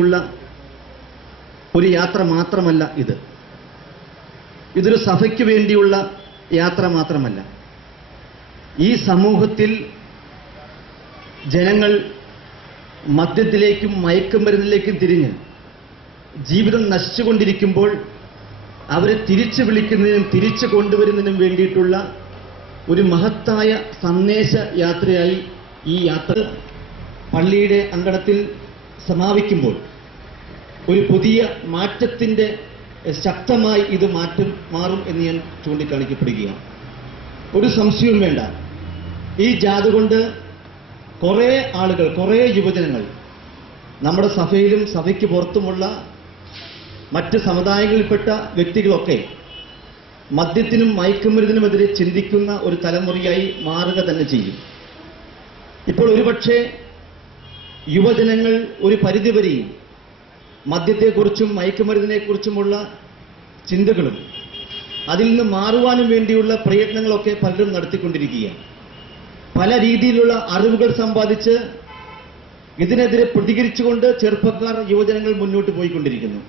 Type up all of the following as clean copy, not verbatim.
ഉള്ള ഒരു യാത്ര മാത്രമല്ല ഇത്. ഇതൊരു സഭയ്ക്ക് വേണ്ടിയുള്ള യാത്ര മാത്രമല്ല. ഈ സമൂഹത്തിൽ ജനങ്ങൾ മദ്യത്തിലേക്കും മയക്കുമരുന്നിലേക്കും തിരിഞ്ഞ് ജീവിതം നശിച്ചുകൊണ്ടിരിക്കുമ്പോൾ അവരെ തിരിച്ചു വിളിക്കുന്നതിനും തിരിച്ചു കൊണ്ടുവരുന്നതിനും വേണ്ടിയിട്ടുള്ള ഒരു മഹത്തായ സന്ദേശ യാത്രയായി ഈ യാത്ര പള്ളിയുടെ അങ്കണത്തിൽ സമാപിക്കുമ്പോൾ ഒരു പുതിയ മാറ്റത്തിന്റെ ശക്തമായി ഇത് മാറും എന്ന് ഞാൻ ചൂണ്ടിക്കാണിക്കപ്പെടുകയാണ്. ഒരു സംശയവും വേണ്ട. ഈ ജാഥ കൊണ്ട് കുറേ ആളുകൾ, കുറേ യുവജനങ്ങൾ നമ്മുടെ സഭയിലും സഭയ്ക്ക് പുറത്തുമുള്ള മറ്റ് സമുദായങ്ങളിൽപ്പെട്ട വ്യക്തികളൊക്കെ മദ്യത്തിനും മയക്കുമരുന്നിനുമെതിരെ ചിന്തിക്കുന്ന ഒരു തലമുറയായി മാറുക തന്നെ ചെയ്യും. ഇപ്പോൾ ഒരുപക്ഷെ യുവജനങ്ങൾ ഒരു പരിധിവരെയും മദ്യത്തെക്കുറിച്ചും മയക്കുമരുന്നിനെക്കുറിച്ചുമുള്ള ചിന്തകളും അതിൽ നിന്ന് മാറുവാനും വേണ്ടിയുള്ള പ്രയത്നങ്ങളൊക്കെ പലരും നടത്തിക്കൊണ്ടിരിക്കുകയാണ്. പല രീതിയിലുള്ള അറിവുകൾ സമ്പാദിച്ച് ഇതിനെതിരെ പ്രതികരിച്ചുകൊണ്ട് ചെറുപ്പക്കാർ, യുവജനങ്ങൾ മുന്നോട്ട് പോയിക്കൊണ്ടിരിക്കുന്നു.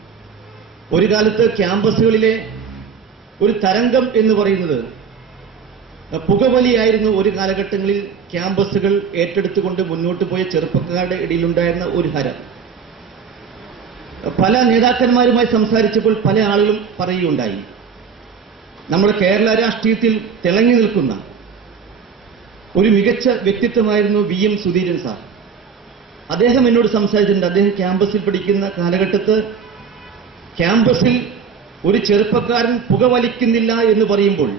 ഒരു കാലത്ത് ക്യാമ്പസുകളിലെ ഒരു തരംഗം എന്ന് പറയുന്നത് പുകവലിയായിരുന്നു. ഒരു കാലഘട്ടങ്ങളിൽ ക്യാമ്പസുകൾ ഏറ്റെടുത്തുകൊണ്ട് മുന്നോട്ട് പോയ ചെറുപ്പക്കാരുടെ ഇടയിലുണ്ടായിരുന്ന ഒരു ഹര. പല നേതാക്കന്മാരുമായി സംസാരിച്ചപ്പോൾ പല ആളുകളും പറയുകയുണ്ടായി, നമ്മുടെ കേരള രാഷ്ട്രീയത്തിൽ തിളങ്ങി നിൽക്കുന്ന ഒരു മികച്ച വ്യക്തിത്വമായിരുന്നു VM സുധീരൻ സാർ. അദ്ദേഹം എന്നോട് സംസാരിച്ചിട്ടുണ്ട്. അദ്ദേഹം ക്യാമ്പസിൽ പഠിക്കുന്ന കാലഘട്ടത്ത് ക്യാമ്പസിൽ ഒരു ചെറുപ്പക്കാരൻ പുകവലിക്കുന്നില്ല എന്ന് പറയുമ്പോൾ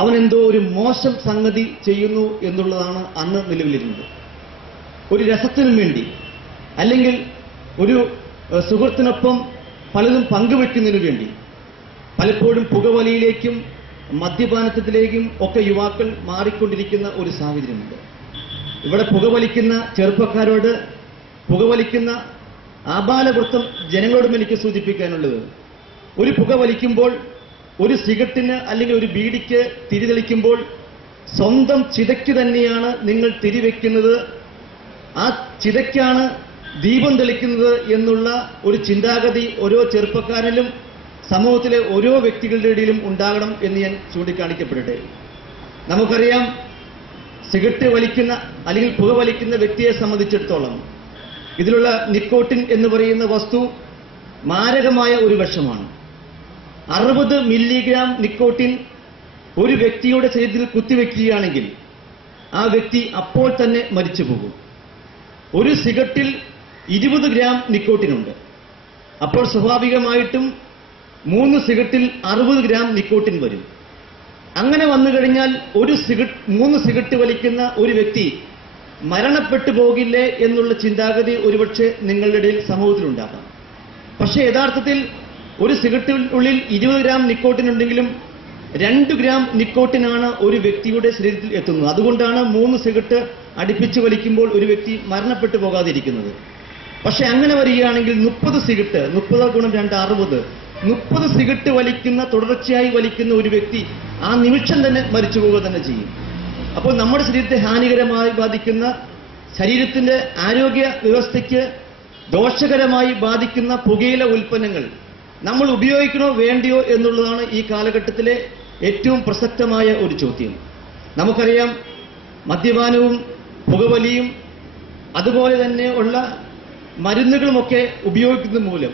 അവൻ എന്തോ ഒരു മോശം സംഗതി ചെയ്യുന്നു എന്നുള്ളതാണ് അന്ന് നിലവിലിരുന്നത്. ഒരു രസത്തിനും വേണ്ടി അല്ലെങ്കിൽ ഒരു സുഹൃത്തിനൊപ്പം പലതും പങ്കുവെക്കുന്നതിനു വേണ്ടി പലപ്പോഴും പുകവലിയിലേക്കും മദ്യപാനത്തിലേക്കും ഒക്കെ യുവാക്കൾ മാറിക്കൊണ്ടിരിക്കുന്ന ഒരു സാഹചര്യമുണ്ട്. ഇവിടെ പുകവലിക്കുന്ന ചെറുപ്പക്കാരോട്, പുകവലിക്കുന്ന ആബാലവൃത്തം ജനങ്ങളോടും എനിക്ക് സൂചിപ്പിക്കാനുള്ളത്, ഒരു പുക വലിക്കുമ്പോൾ, ഒരു സിഗരറ്റിന് അല്ലെങ്കിൽ ഒരു ബീഡിക്ക് തിരിതെളിക്കുമ്പോൾ സ്വന്തം ചിതയ്ക്ക് തന്നെയാണ് നിങ്ങൾ തിരിവെക്കുന്നത്, ആ ചിതയ്ക്കാണ് ദീപം തെളിക്കുന്നത് എന്നുള്ള ഒരു ചിന്താഗതി ഓരോ ചെറുപ്പക്കാരനിലും സമൂഹത്തിലെ ഓരോ വ്യക്തികളുടെ ഇടയിലും ഉണ്ടാകണം എന്ന് ഞാൻ ചൂണ്ടിക്കാണിക്കപ്പെടട്ടെ. നമുക്കറിയാം, സിഗരറ്റ് വലിക്കുന്ന അല്ലെങ്കിൽ പുക വലിക്കുന്ന വ്യക്തിയെ സംബന്ധിച്ചിടത്തോളം ഇതിലുള്ള നിക്കോട്ടിൻ എന്ന് പറയുന്ന വസ്തു മാരകമായ ഒരു വിഷമാണ്. 60 മില്ലിഗ്രാം നിക്കോട്ടിൻ ഒരു വ്യക്തിയുടെ ശരീരത്തിൽ കുത്തിവെക്കുകയാണെങ്കിൽ ആ വ്യക്തി അപ്പോൾ തന്നെ മരിച്ചു പോകും. ഒരു സിഗരറ്റിൽ 20 ഗ്രാം നിക്കോട്ടിനുണ്ട്. അപ്പോൾ സ്വാഭാവികമായിട്ടും 3 സിഗരറ്റിൽ 60 ഗ്രാം നിക്കോട്ടിൻ വരും. അങ്ങനെ വന്നു കഴിഞ്ഞാൽ 3 സിഗരറ്റ് വലിക്കുന്ന ഒരു വ്യക്തി മരണപ്പെട്ടു പോകില്ലേ എന്നുള്ള ചിന്താഗതി ഒരുപക്ഷെ നിങ്ങളുടെ ഇടയിൽ സമൂഹത്തിലുണ്ടാകാം. പക്ഷേ യഥാർത്ഥത്തിൽ ഒരു സിഗരറ്റിനുള്ളിൽ 20 ഗ്രാം നിക്കോട്ടിൻ ഉണ്ടെങ്കിലും 2 ഗ്രാം നിക്കോട്ടിനാണ് ഒരു വ്യക്തിയുടെ ശരീരത്തിൽ എത്തുന്നത്. അതുകൊണ്ടാണ് 3 സിഗരറ്റ് അടുപ്പിച്ച് വലിക്കുമ്പോൾ ഒരു വ്യക്തി മരണപ്പെട്ടു പോകാതിരിക്കുന്നത്. പക്ഷെ അങ്ങനെ വരികയാണെങ്കിൽ 30 സിഗരറ്റ്, 30 ഗുണം 2 60, 30 സിഗരറ്റ് വലിക്കുന്ന, തുടർച്ചയായി വലിക്കുന്ന ഒരു വ്യക്തി ആ നിമിഷം തന്നെ മരിച്ചു പോവുക തന്നെ ചെയ്യും. അപ്പോൾ നമ്മുടെ ശരീരത്തെ ഹാനികരമായി ബാധിക്കുന്ന, ശരീരത്തിന്റെ ആരോഗ്യ വ്യവസ്ഥയ്ക്ക് ദോഷകരമായി ബാധിക്കുന്ന പുകയില ഉൽപ്പന്നങ്ങൾ നമ്മൾ ഉപയോഗിക്കണോ വേണ്ടിയോ എന്നുള്ളതാണ് ഈ കാലഘട്ടത്തിലെ ഏറ്റവും പ്രസക്തമായ ഒരു ചോദ്യം. നമുക്കറിയാം, മദ്യപാനവും പുകവലിയും അതുപോലെ തന്നെ ഉള്ള മരുന്നുകളുമൊക്കെ ഉപയോഗിക്കുന്നത് മൂലം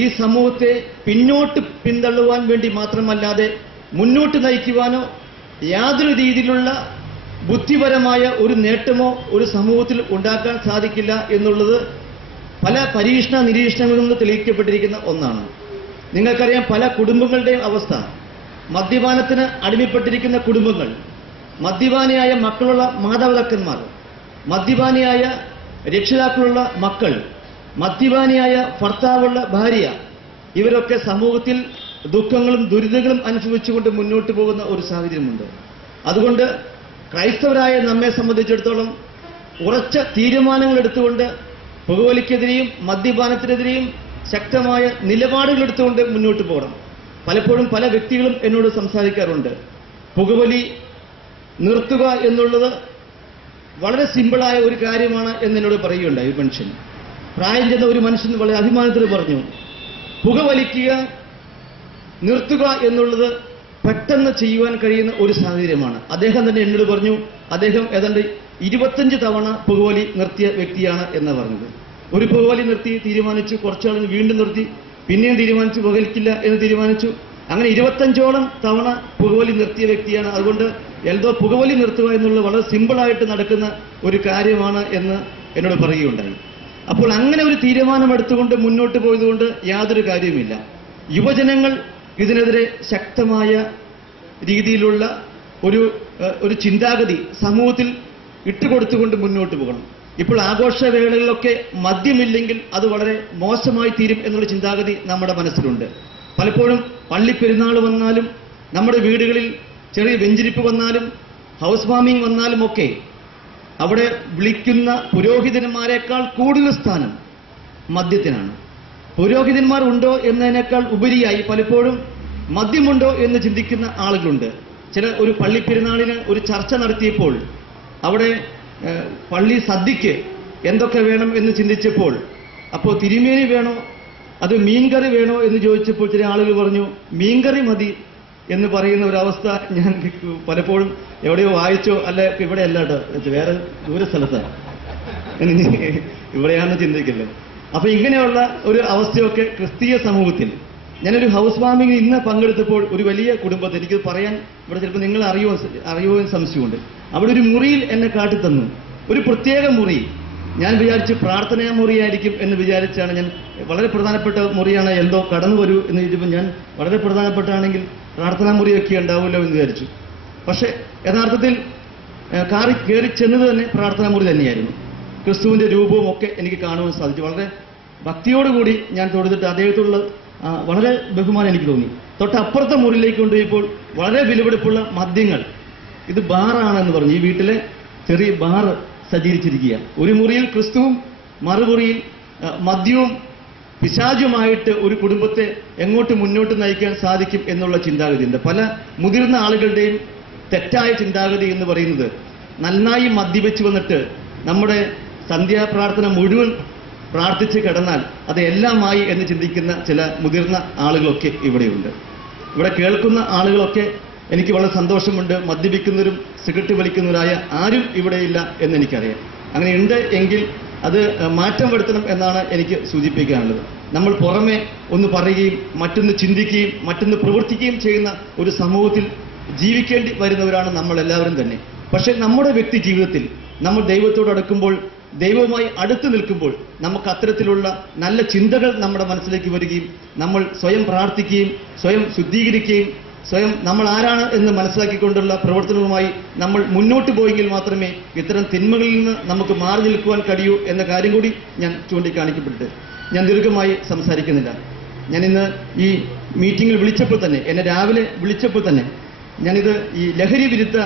ഈ സമൂഹത്തെ പിന്നോട്ട് പിന്തള്ളുവാൻ വേണ്ടി മാത്രമല്ലാതെ മുന്നോട്ട് നയിക്കുവാനോ യാതൊരു രീതിയിലുള്ള ബുദ്ധിപരമായ ഒരു നേട്ടമോ ഒരു സമൂഹത്തിൽ ഉണ്ടാക്കാൻ സാധിക്കില്ല എന്നുള്ളത് പല പരീക്ഷണ നിരീക്ഷണങ്ങളിൽ നിന്ന് തെളിയിക്കപ്പെട്ടിരിക്കുന്ന ഒന്നാണ്. നിങ്ങൾക്കറിയാം, പല കുടുംബങ്ങളുടെയും അവസ്ഥ, മദ്യപാനത്തിന് അടിമപ്പെട്ടിരിക്കുന്ന കുടുംബങ്ങൾ, മദ്യപാനിയായ മക്കളുള്ള മാതാപിതാക്കന്മാർ, മദ്യപാനിയായ രക്ഷിതാക്കളുള്ള മക്കൾ, മദ്യപാനിയായ ഭർത്താവുള്ള ഭാര്യ, ഇവരൊക്കെ സമൂഹത്തിൽ ദുഃഖങ്ങളും ദുരിതങ്ങളും അനുഭവിച്ചുകൊണ്ട് മുന്നോട്ട് പോകുന്ന ഒരു സാഹചര്യമുണ്ട്. അതുകൊണ്ട് ക്രൈസ്തവരായ നമ്മെ സംബന്ധിച്ചിടത്തോളം ഉറച്ച തീരുമാനങ്ങൾ എടുത്തുകൊണ്ട് പുകവലിക്കെതിരെയും മദ്യപാനത്തിനെതിരെയും ശക്തമായ നിലപാടുകൾ എടുത്തുകൊണ്ട് മുന്നോട്ട് പോകണം. പലപ്പോഴും പല വ്യക്തികളും എന്നോട് സംസാരിക്കാറുണ്ട്, പുകവലി നിർത്തുക എന്നുള്ളത് വളരെ സിമ്പിളായ ഒരു കാര്യമാണ് എന്നോട് പറയുകയുണ്ടായി ഒരു മനുഷ്യൻ. പ്രായം ചെന്ന ഒരു മനുഷ്യൻ വളരെ അഭിമാനത്തിൽ പറഞ്ഞു, പുകവലിക്കുക നിർത്തുക എന്നുള്ളത് പെട്ടെന്ന് ചെയ്യുവാൻ കഴിയുന്ന ഒരു സാഹചര്യമാണ്. അദ്ദേഹം തന്നെ എന്നോട് പറഞ്ഞു, അദ്ദേഹം ഏതാണ്ട് 25 തവണ പുകവലി നിർത്തിയ വ്യക്തിയാണ് എന്ന് പറഞ്ഞത്. ഒരു പുകവലി നിർത്തി തീരുമാനിച്ചു, കുറച്ചാളുകൾ വീണ്ടും നിർത്തി, പിന്നെയും തീരുമാനിച്ചു പുകവലിക്കില്ല എന്ന് തീരുമാനിച്ചു. അങ്ങനെ 25ഓളം തവണ പുകവലി നിർത്തിയ വ്യക്തിയാണ്. അതുകൊണ്ട് എന്തോ പുകവലി നിർത്തുക എന്നുള്ളത് വളരെ സിമ്പിളായിട്ട് നടക്കുന്ന ഒരു കാര്യമാണ് എന്ന് എന്നോട് പറയുകയുണ്ടായി. അപ്പോൾ അങ്ങനെ ഒരു തീരുമാനമെടുത്തുകൊണ്ട് മുന്നോട്ട് പോയതുകൊണ്ട് യാതൊരു കാര്യവുമില്ല. യുവജനങ്ങൾ ഇതിനെതിരെ ശക്തമായ രീതിയിലുള്ള ഒരു ചിന്താഗതി സമൂഹത്തിൽ ഇട്ടുകൊടുത്തുകൊണ്ട് മുന്നോട്ട് പോകണം. ഇപ്പോൾ ആഘോഷവേളകളിലൊക്കെ മദ്യമില്ലെങ്കിൽ അത് വളരെ മോശമായി തീരും എന്നുള്ള ചിന്താഗതി നമ്മുടെ മനസ്സിലുണ്ട്. പലപ്പോഴും പള്ളിപ്പെരുന്നാൾ വന്നാലും നമ്മുടെ വീടുകളിൽ ചെറിയ വെഞ്ചിരിപ്പ് വന്നാലും ഹൗസ് വാമിംഗ് വന്നാലും ഒക്കെ അവിടെ വിളിക്കുന്ന പുരോഹിതന്മാരെക്കാൾ കൂടുതൽ സ്ഥാനം മദ്യത്തിനാണ്. പുരോഹിതന്മാർ ഉണ്ടോ എന്നതിനേക്കാൾ ഉപരിയായി പലപ്പോഴും മദ്യമുണ്ടോ എന്ന് ചിന്തിക്കുന്ന ആളുകളുണ്ട്. ഒരു പള്ളിപ്പെരുന്നാളിന് ഒരു ചർച്ച നടത്തിയപ്പോൾ അവിടെ പള്ളി സദ്യക്ക് എന്തൊക്കെ വേണം എന്ന് ചിന്തിച്ചപ്പോൾ അപ്പോൾ തിരുമേനി വേണോ അത് മീൻകറി വേണോ എന്ന് ചോദിച്ചപ്പോൾ ചില ആളുകൾ പറഞ്ഞു മീൻകറി മതി എന്ന് പറയുന്ന ഒരവസ്ഥ ഞാൻ പലപ്പോഴും എവിടെയോ വായിച്ചോ അല്ല ഇവിടെ അല്ല കേട്ടോ, വേറെ ദൂര സ്ഥലത്താണ്, ഇവിടെയാണെന്ന് ചിന്തിക്കില്ല. അപ്പൊ ഇങ്ങനെയുള്ള ഒരു അവസ്ഥയൊക്കെ ക്രിസ്തീയ സമൂഹത്തിൽ ഞാനൊരു ഹൗസ് വാമിംഗ് ഇന്ന് പങ്കെടുത്തപ്പോൾ ഒരു വലിയ കുടുംബത്തിൽ എനിക്ക് പറയാൻ ഇവിടെ ചിലപ്പോൾ നിങ്ങൾ അറിയോ എന്ന് സംശയമുണ്ട്. അവിടെ ഒരു മുറിയിൽ എന്നെ കാട്ടിത്തന്നു, ഒരു പ്രത്യേക മുറി. ഞാൻ വിചാരിച്ചു പ്രാർത്ഥനാ മുറിയായിരിക്കും എന്ന് വിചാരിച്ചാണ് ഞാൻ. വളരെ പ്രധാനപ്പെട്ട മുറിയാണ്, എന്തോ കടന്നു വരൂ എന്ന് ചോദിച്ചപ്പോൾ ഞാൻ വളരെ പ്രധാനപ്പെട്ടാണെങ്കിൽ പ്രാർത്ഥനാ മുറിയൊക്കെ ഉണ്ടാവുമല്ലോ എന്ന് വിചാരിച്ചു. പക്ഷെ യഥാർത്ഥത്തിൽ കയറി ചെന്നത് തന്നെ പ്രാർത്ഥനാ മുറി തന്നെയായിരുന്നു. ക്രിസ്തുവിന്റെ രൂപവും ഒക്കെ എനിക്ക് കാണുവാൻ സാധിച്ചു. വളരെ ഭക്തിയോടുകൂടി ഞാൻ തൊടുത്തിട്ട് അദ്ദേഹത്തോടുള്ള വളരെ ബഹുമാനം എനിക്ക് തോന്നി. തൊട്ടപ്പുറത്തെ മുറിയിലേക്ക് കൊണ്ടുപോയപ്പോൾ വളരെ വിലപിടിപ്പുള്ള മദ്യങ്ങൾ, ഇത് ബാറാണെന്ന് പറഞ്ഞു. ഈ വീട്ടിലെ ചെറിയ ബാർ സജ്ജീകരിച്ചിരിക്കുക. ഒരു മുറിയിൽ ക്രിസ്തുവും മറുമുറിയിൽ മദ്യവും പിശാചുമായിട്ട് ഒരു കുടുംബത്തെ എങ്ങോട്ട് മുന്നോട്ട് നയിക്കാൻ സാധിക്കും എന്നുള്ള ചിന്താഗതിയുണ്ട്. പല മുതിർന്ന ആളുകളുടെയും തെറ്റായ ചിന്താഗതി എന്ന് പറയുന്നത് നന്നായി മദ്യപിച്ചു വന്നിട്ട് നമ്മുടെ സന്ധ്യാപ്രാർത്ഥന മുഴുവൻ പ്രാർത്ഥിച്ച് കിടന്നാൽ അത് എല്ലാമായി എന്ന് ചിന്തിക്കുന്ന ചില മുതിർന്ന ആളുകളൊക്കെ ഇവിടെയുണ്ട്. ഇവിടെ കേൾക്കുന്ന ആളുകളൊക്കെ എനിക്ക് വളരെ സന്തോഷമുണ്ട്. മദ്യപിക്കുന്നവരും സിഗരറ്റ് വലിക്കുന്നവരായ ആരും ഇവിടെയില്ല എന്നെനിക്കറിയാം. അങ്ങനെ ഉണ്ട് എങ്കിൽ അത് മാറ്റം വരുത്തണം എന്നാണ് എനിക്ക് സൂചിപ്പിക്കാനുള്ളത്. നമ്മൾ പുറമെ ഒന്ന് പറയുകയും മറ്റൊന്ന് ചിന്തിക്കുകയും മറ്റൊന്ന് പ്രവർത്തിക്കുകയും ചെയ്യുന്ന ഒരു സമൂഹത്തിൽ ജീവിക്കേണ്ടി വരുന്നവരാണ് നമ്മൾ എല്ലാവരും തന്നെ. പക്ഷെ നമ്മുടെ വ്യക്തി ജീവിതത്തിൽ നമ്മൾ ദൈവത്തോട് അടുക്കുമ്പോൾ, ദൈവവുമായി അടുത്ത് നിൽക്കുമ്പോൾ നമുക്ക് അത്തരത്തിലുള്ള നല്ല ചിന്തകൾ നമ്മുടെ മനസ്സിലേക്ക് വരികയും നമ്മൾ സ്വയം പ്രാർത്ഥിക്കുകയും സ്വയം ശുദ്ധീകരിക്കുകയും സ്വയം നമ്മൾ ആരാണ് എന്ന് മനസ്സിലാക്കിക്കൊണ്ടുള്ള പ്രവർത്തനവുമായി നമ്മൾ മുന്നോട്ട് പോയെങ്കിൽ മാത്രമേ ഇത്തരം തിന്മകളിൽ നിന്ന് നമുക്ക് മാറി നിൽക്കുവാൻ കഴിയൂ എന്ന കാര്യം കൂടി ഞാൻ ചൂണ്ടിക്കാണിക്കപ്പെട്ടിട്ട് ഞാൻ ദീർഘമായി സംസാരിക്കുന്നില്ല. ഞാൻ ഇന്ന് ഈ മീറ്റിംഗിൽ വിളിച്ചപ്പോൾ തന്നെ, എന്നെ രാവിലെ വിളിച്ചപ്പോൾ തന്നെ ഞാനിത് ഈ ലഹരി വിരുദ്ധ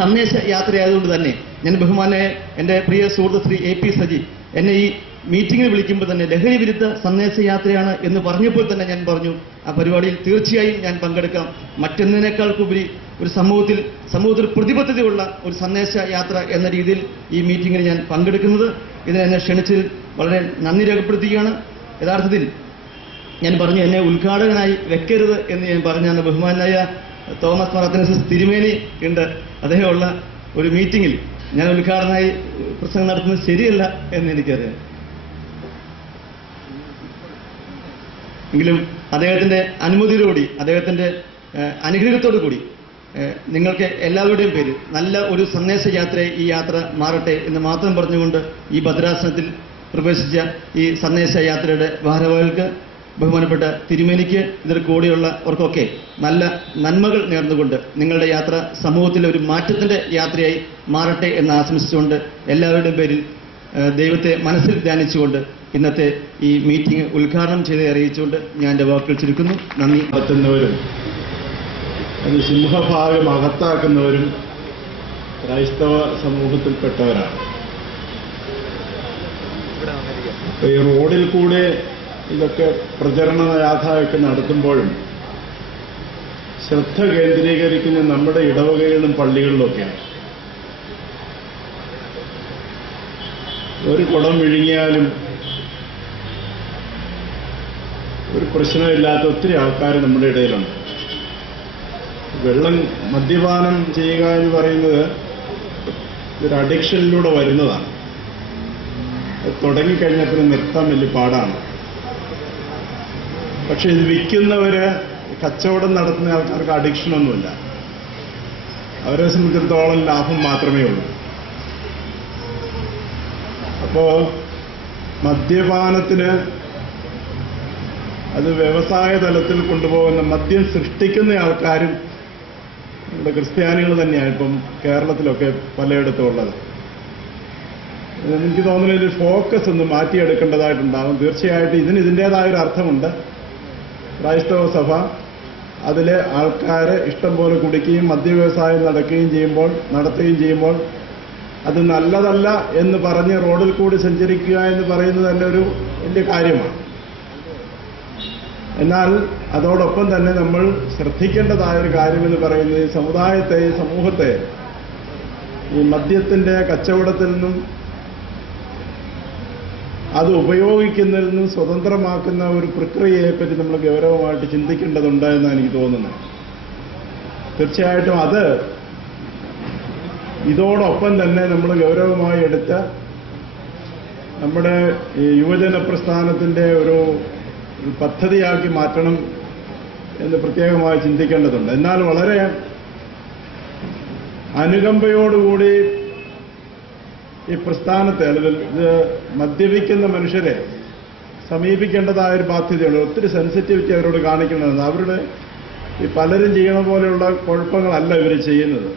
സന്ദേശ യാത്രയായതുകൊണ്ട് തന്നെ ഞാൻ ബഹുമാനായ എൻ്റെ പ്രിയ സുഹൃത്ത് ശ്രീ AP സജി എന്നെ ഈ മീറ്റിംഗിൽ വിളിക്കുമ്പോൾ തന്നെ ലഹരി വിരുദ്ധ സന്ദേശ യാത്രയാണ് എന്ന് പറഞ്ഞപ്പോൾ തന്നെ ഞാൻ പറഞ്ഞു ആ പരിപാടിയിൽ തീർച്ചയായും ഞാൻ പങ്കെടുക്കാം. മറ്റൊന്നിനേക്കാൾക്കുപരി ഒരു സമൂഹത്തിൽ പ്രതിബദ്ധതയുള്ള ഒരു സന്ദേശ യാത്ര എന്ന രീതിയിൽ ഈ മീറ്റിംഗിൽ ഞാൻ പങ്കെടുക്കുന്നത്. ഇതിനെന്നെ ക്ഷണിച്ചതിൽ വളരെ നന്ദി രേഖപ്പെടുത്തുകയാണ്. യഥാർത്ഥത്തിൽ ഞാൻ പറഞ്ഞു എന്നെ ഉദ്ഘാടകനായി വെക്കരുത് എന്ന് ഞാൻ പറഞ്ഞാണ്. ബഹുമാനായ തോമസ് മാർ അത്തനേഷ്യസ് തിരുമേനി ഉണ്ട്, അദ്ദേഹമുള്ള ഒരു മീറ്റിംഗിൽ ഞാൻ ഉദ്ഘാടകനായി പ്രസംഗം നടത്തുന്നത് ശരിയല്ല എന്ന് എനിക്കറിയാം. എങ്കിലും അദ്ദേഹത്തിന്റെ അനുമതിയോടുകൂടി, അദ്ദേഹത്തിന്റെ അനുഗ്രഹത്തോടു കൂടി നിങ്ങൾക്ക് എല്ലാവരുടെയും പേര് നല്ല ഒരു സന്ദേശ യാത്രയെ ഈ യാത്ര മാറട്ടെ എന്ന് മാത്രം പറഞ്ഞുകൊണ്ട് ഈ ഭദ്രാസനത്തിൽ പ്രവേശിച്ച ഈ സന്ദേശ യാത്രയുടെ ഭാരവാഹികൾക്ക്, ബഹുമാനപ്പെട്ട തിരുമേനിക്ക്, ഇതിൽ കൂടെയുള്ളവർക്കൊക്കെ നല്ല നന്മകൾ നേർന്നുകൊണ്ട് നിങ്ങളുടെ യാത്ര സമൂഹത്തിലെ ഒരു മാറ്റത്തിന്റെ യാത്രയായി മാറട്ടെ എന്ന് ആശംസിച്ചുകൊണ്ട് എല്ലാവരുടെയും പേരിൽ ദൈവത്തെ മനസ്സിൽ ധ്യാനിച്ചുകൊണ്ട് ഇന്നത്തെ ഈ മീറ്റിംഗ് ഉദ്ഘാടനം ചെയ്ത് അറിയിച്ചുകൊണ്ട് ഞാൻ എൻ്റെ വാക്കുകൾ ചുരുക്കുന്നു. നന്ദി. നടത്തുന്നവരും അത് സിംഹഭാഗം അകത്താക്കുന്നവരും ക്രൈസ്തവ സമൂഹത്തിൽപ്പെട്ടവരാണ്. ഈ റോഡിൽ കൂടെ ഇതൊക്കെ പ്രചരണ യാത്രയൊക്കെ നടത്തുമ്പോഴും ശ്രദ്ധ കേന്ദ്രീകരിക്കുന്ന നമ്മുടെ ഇടവകകളിലും പള്ളികളിലൊക്കെയാണ്. ഒരു കുടം വിഴുങ്ങിയാലും ഒരു പ്രശ്നമില്ലാത്ത ഒത്തിരി ആൾക്കാർ നമ്മുടെ ഇടയിലുണ്ട്. മദ്യപാനം ചെയ്യുക എന്ന് പറയുന്നത് ഒരു അഡിക്ഷനിലൂടെ വരുന്നതാണ്. അത് തുടങ്ങിക്കഴിഞ്ഞാൽ പിന്നെ നിർത്താൻ വലിയ പാടാണ്. പക്ഷെ ഇത് വിൽക്കുന്നവര്, കച്ചവടം നടത്തുന്ന ആൾക്കാർക്ക് അഡിക്ഷനൊന്നുമില്ല. അവരെ സംബന്ധിച്ചിടത്തോളം ലാഭം മാത്രമേ ഉള്ളൂ. അപ്പോ മദ്യപാനത്തിന് അത് വ്യവസായ തലത്തിൽ കൊണ്ടുപോകുന്ന മദ്യം സൃഷ്ടിക്കുന്ന ആൾക്കാരും നമ്മുടെ ക്രിസ്ത്യാനികൾ തന്നെയാണ് ഇപ്പം കേരളത്തിലൊക്കെ പലയിടത്തും ഉള്ളത്. എനിക്ക് തോന്നുന്ന ഒരു ഫോക്കസ് ഒന്ന് മാറ്റിയെടുക്കേണ്ടതായിട്ടുണ്ടാകും. തീർച്ചയായിട്ടും ഇതിൻ്റെതായ ഒരു അർത്ഥമുണ്ട്. ക്രൈസ്തവ സഭ അതിലെ ആൾക്കാരെ ഇഷ്ടം പോലെ കുടിക്കുകയും മദ്യവ്യവസായം നടത്തുകയും ചെയ്യുമ്പോൾ അത് നല്ലതല്ല എന്ന് പറഞ്ഞ് റോഡിൽ കൂടി സഞ്ചരിക്കുക എന്ന് പറയുന്നത് തന്നെ ഒരു വലിയ കാര്യമാണ്. എന്നാൽ അതോടൊപ്പം തന്നെ നമ്മൾ ശ്രദ്ധിക്കേണ്ടതായ ഒരു കാര്യമെന്ന് പറയുന്നത് ഈ സമുദായത്തെ, ഈ സമൂഹത്തെ ഈ മദ്യത്തിന്റെ കച്ചവടത്തിൽ നിന്നും അത് ഉപയോഗിക്കുന്നതിൽ നിന്നും സ്വതന്ത്രമാക്കുന്ന ഒരു പ്രക്രിയയെപ്പറ്റി നമ്മൾ ഗൗരവമായിട്ട് ചിന്തിക്കേണ്ടതുണ്ട് എന്നാണ് എനിക്ക് തോന്നുന്നത്. തീർച്ചയായിട്ടും അത് ഇതോടൊപ്പം തന്നെ നമ്മൾ ഗൗരവമായി എടുത്ത നമ്മുടെ ഈ യുവജന പ്രസ്ഥാനത്തിന്റെ ഒരു പദ്ധതിയാക്കി മാറ്റണം എന്ന് പ്രത്യേകമായി ചിന്തിക്കേണ്ടതുണ്ട്. എന്നാൽ വളരെ അനുകമ്പയോടുകൂടി ഈ പ്രസ്ഥാനത്തെ, അല്ലെങ്കിൽ ഇത് മദ്യപിക്കുന്ന മനുഷ്യരെ സമീപിക്കേണ്ടതായ ഒരു ബാധ്യതയുണ്ട്. ഒത്തിരി സെൻസിറ്റിവിറ്റി അവരോട് കാണിക്കേണ്ടതുണ്ട്. അവരുടെ ഈ പലരും ചെയ്യണ പോലെയുള്ള കുഴപ്പങ്ങളല്ല ഇവർ ചെയ്യുന്നത്.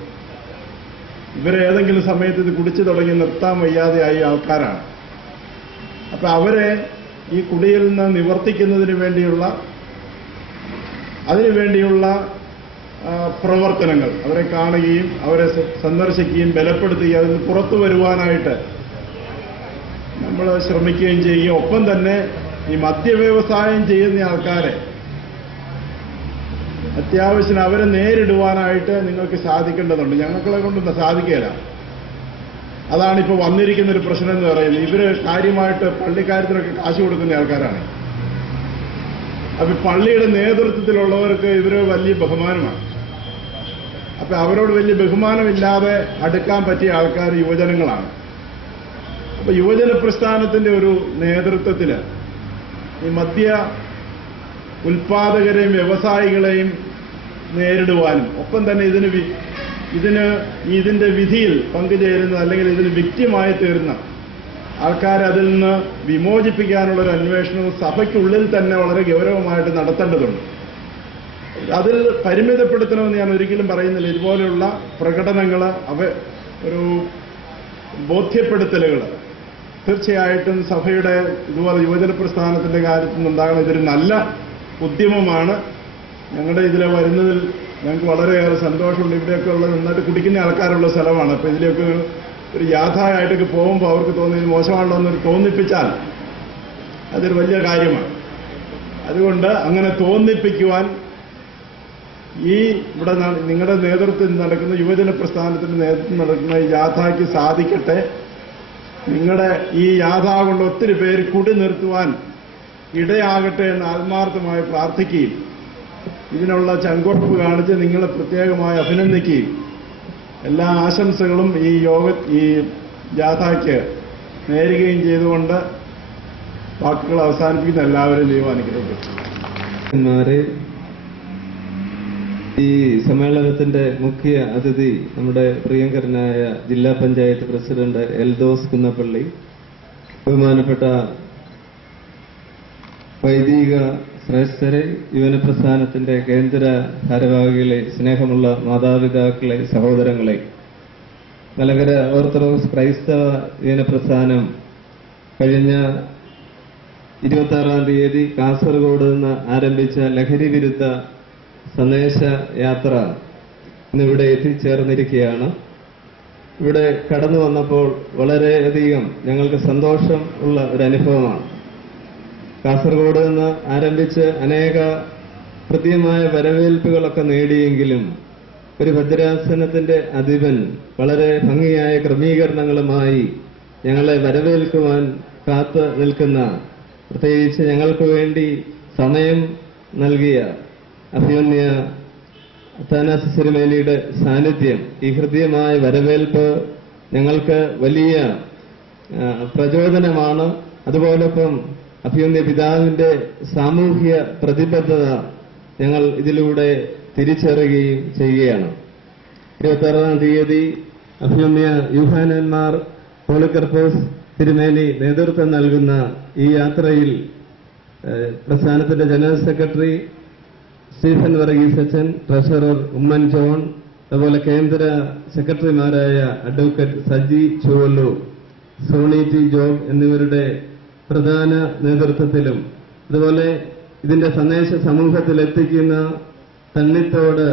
ഇവരേതെങ്കിലും സമയത്ത് ഇത് കുടിച്ചു തുടങ്ങി നിർത്താൻ വയ്യാതെയായ ആൾക്കാരാണ്. അപ്പൊ അവരെ ഈ കുടിയിൽ നിന്ന് നിവർത്തിക്കുന്നതിന് വേണ്ടിയുള്ള പ്രവർത്തനങ്ങൾ, അവരെ കാണുകയും അവരെ സന്ദർശിക്കുകയും ബലപ്പെടുത്തുകയും അതിൽ പുറത്തു വരുവാനായിട്ട് നമ്മൾ ശ്രമിക്കുകയും ചെയ്യുകയും, ഒപ്പം തന്നെ ഈ മദ്യവ്യവസായം ചെയ്യുന്ന ആൾക്കാരെ അത്യാവശ്യം അവരെ നേരിടുവാനായിട്ട് നിങ്ങൾക്ക് സാധിക്കേണ്ടതുണ്ട്. ഞങ്ങളെ കൊണ്ടൊന്നും സാധിക്കുകയില്ല. അതാണിപ്പോൾ വന്നിരിക്കുന്ന ഒരു പ്രശ്നം എന്ന് പറയുന്നത്. ഇവര് കാര്യമായിട്ട് പള്ളിക്കാര്യത്തിനൊക്കെ കാശ് കൊടുക്കുന്ന ആൾക്കാരാണ്. അപ്പൊ പള്ളിയുടെ നേതൃത്വത്തിലുള്ളവർക്ക് ഇവര് വലിയ ബഹുമാനമാണ്. അപ്പൊ അവരോട് വലിയ ബഹുമാനമില്ലാതെ അടുക്കാൻ പറ്റിയ ആൾക്കാർ യുവജനങ്ങളാണ്. അപ്പൊ യുവജന പ്രസ്ഥാനത്തിന്റെ ഒരു നേതൃത്വത്തില് ഈ മദ്യ ഉൽപാദകരെയും വ്യവസായികളെയും നേരിടുവാനും, ഒപ്പം തന്നെ ഇതിന്റെ വിധിയിൽ പങ്കുചേരുന്ന, അല്ലെങ്കിൽ ഇതിന് വിക്റ്റിമായി തീർന്ന ആൾക്കാരെ അതിൽ നിന്ന് വിമോചിപ്പിക്കാനുള്ള ഒരു അന്വേഷണവും സഭയ്ക്കുള്ളിൽ തന്നെ വളരെ ഗൗരവമായിട്ട് നടത്തേണ്ടതുണ്ട്. അതിൽ പരിമിതപ്പെടുത്തണമെന്ന് ഞാൻ ഒരിക്കലും പറയുന്നില്ല. ഇതുപോലെയുള്ള പ്രകടനങ്ങൾ, ഒരു ബോധ്യപ്പെടുത്തലുകൾ തീർച്ചയായിട്ടും സഭയുടെ ഇതുപോലെ യുവജന പ്രസ്ഥാനത്തിന്റെ കാര്യത്തിൽ നിന്നുണ്ടാകണം. ഇതൊരു നല്ല ഉദ്യമമാണ്. ഞങ്ങളുടെ ഇതിലെ വരുന്നതിൽ ഞങ്ങൾക്ക് വളരെയേറെ സന്തോഷമുണ്ട്. ഇവിടെയൊക്കെ ഉള്ള നന്നായിട്ട് കുടിക്കുന്ന ആൾക്കാരുള്ള സ്ഥലമാണ്. അപ്പൊ ഇതിലേക്ക് ഒരു യാത്രയായിട്ടൊക്കെ പോകുമ്പോൾ അവർക്ക് തോന്നി മോശമാണല്ലോ എന്നൊരു തോന്നിപ്പിച്ചാൽ അതൊരു വലിയ കാര്യമാണ്. അതുകൊണ്ട് അങ്ങനെ തോന്നിപ്പിക്കുവാൻ ഇവിടെ നിങ്ങളുടെ നേതൃത്വത്തിൽ നടക്കുന്ന യുവജന പ്രസ്ഥാനത്തിന്റെ നേതൃത്വം നടക്കുന്ന ഈ യാത്രയ്ക്ക് സാധിക്കട്ടെ. നിങ്ങളുടെ ഈ യാത്ര കൊണ്ട് ഒത്തിരി പേര് കുടി നിർത്തുവാൻ ഇടയാകട്ടെ എന്ന് ആത്മാർത്ഥമായി പ്രാർത്ഥിക്കുകയും ഇതിനുള്ള ചങ്കുറപ്പ് കാണിച്ച് നിങ്ങളെ പ്രത്യേകമായി അഭിനന്ദിക്കുകയും എല്ലാ ആശംസകളും ഈ ജാഥയ്ക്ക് നേരുകയും ചെയ്തുകൊണ്ട് വാക്കുകൾ അവസാനിപ്പിക്കുന്ന എല്ലാവരും ദൈവം അനുഗ്രഹിക്കട്ടെ. ഈ സമ്മേളനത്തിന്റെ മുഖ്യ അതിഥി നമ്മുടെ പ്രിയങ്കരനായ ജില്ലാ പഞ്ചായത്ത് പ്രസിഡന്റ് എൽദോസ് കുന്നപ്പള്ളി, ബഹുമാനപ്പെട്ട വൈദിക ശ്രേഷ്ഠരെ, യുവന പ്രസ്ഥാനത്തിന്റെ കേന്ദ്ര ഭാരവാഹികളെ, സ്നേഹമുള്ള മാതാപിതാക്കളെ, സഹോദരങ്ങളെ, മലങ്കര ഓർത്തഡോക്സ് ക്രൈസ്തവ യുവന പ്രസ്ഥാനം കഴിഞ്ഞ 26-ാം തീയതി കാസർഗോഡ് നിന്ന് ആരംഭിച്ച ലഹരി വിരുദ്ധ സന്ദേശ യാത്ര ഇന്നിവിടെ എത്തിച്ചേർന്നിരിക്കുകയാണ്. ഇവിടെ കടന്നു വന്നപ്പോൾ വളരെയധികം ഞങ്ങൾക്ക് സന്തോഷം ഉള്ള ഒരു അനുഭവമാണ്. കാസർഗോഡ് നിന്ന് ആരംഭിച്ച് അനേക കൃത്യമായ വരവേൽപ്പുകളൊക്കെ നേടിയെങ്കിലും ഒരു ഭദ്രാസനത്തിന്റെ അധിപൻ വളരെ ഭംഗിയായ ക്രമീകരണങ്ങളുമായി ഞങ്ങളെ വരവേൽക്കുവാൻ കാത്തു നിൽക്കുന്ന, പ്രത്യേകിച്ച് ഞങ്ങൾക്ക് വേണ്ടി സമയം നൽകിയ അഭിമന്യ അത്താനാസ് സിരിമേനിയുടെ സാന്നിധ്യം, ഈ ഹൃദ്യമായ വരവേൽപ്പ് ഞങ്ങൾക്ക് വലിയ പ്രചോദനമാണ്. അതുപോലൊപ്പം അഭിമന്യ പിതാവിന്റെ സാമൂഹ്യ പ്രതിബദ്ധത ഞങ്ങൾ ഇതിലൂടെ തിരിച്ചറിയുകയും ചെയ്യുകയാണ്. 26-ാം തീയതി അഭിമന്യ യൂഹാനന്മാർ പോളികർപ്പോസ് തിരുമേനി നേതൃത്വം നൽകുന്ന ഈ യാത്രയിൽ പ്രസ്ഥാനത്തിന്റെ ജനറൽ സെക്രട്ടറി സ്റ്റീഫൻ വർഗീസ് അച്ഛൻ, ട്രഷറർ ഉമ്മൻ ജോൺ, അതുപോലെ കേന്ദ്ര സെക്രട്ടറിമാരായ advocate Saji Chuvalloor, Sony T Job എന്നിവരുടെ പ്രധാന നേതൃത്വത്തിലും, അതുപോലെ ഇതിന്റെ സന്ദേശ സമൂഹത്തിൽ എത്തിക്കുന്ന തണ്ണിത്തോട്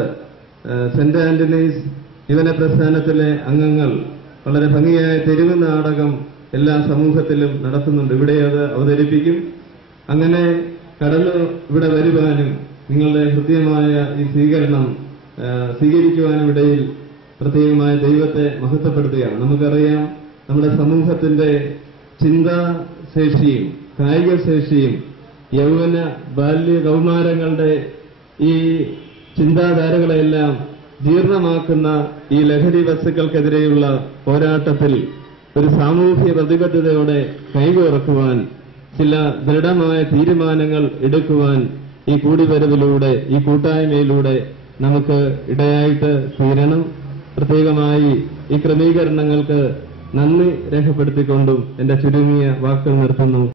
സെന്റ് ആന്റണീസ് യുവന പ്രസ്ഥാനത്തിലെ അംഗങ്ങൾ വളരെ ഭംഗിയായ തെരുവ് നാടകം എല്ലാ സമൂഹത്തിലും നടത്തുന്നുണ്ട്. ഇവിടെ അത് അവതരിപ്പിക്കും. അങ്ങനെ കടന്നു ഇവിടെ വരുവാനും നിങ്ങളുടെ ഹൃദ്യമായ ഈ സ്വീകരണം സ്വീകരിക്കുവാനും ഇടയിൽ പ്രത്യേകമായ ദൈവത്തെ മഹത്വപ്പെടുത്തുകയാണ്. നമുക്കറിയാം, നമ്മുടെ സമൂഹത്തിന്റെ ചിന്താശേഷിയും കായിക ശേഷിയും യൗവന ബാല്യ കൗമാരങ്ങളുടെ ഈ ചിന്താധാരകളെല്ലാം ജീർണമാക്കുന്ന ഈ ലഹരി വസ്തുക്കൾക്കെതിരെയുള്ള പോരാട്ടത്തിൽ ഒരു സാമൂഹ്യ പ്രതിബദ്ധതയോടെ കൈകോർക്കുവാൻ, ചില ദൃഢമായ തീരുമാനങ്ങൾ എടുക്കുവാൻ ഈ കൂടിവരവിലൂടെ, ഈ കൂട്ടായ്മയിലൂടെ നമുക്ക് ഇടയായിട്ട് തീരണം. പ്രത്യേകമായി ഈ ക്രമീകരണങ്ങൾക്ക് നന്ദി രേഖപ്പെടുത്തിക്കൊണ്ടും എന്റെ ചുരുങ്ങിയ വാക്കുകൾ നിർത്തുന്നു.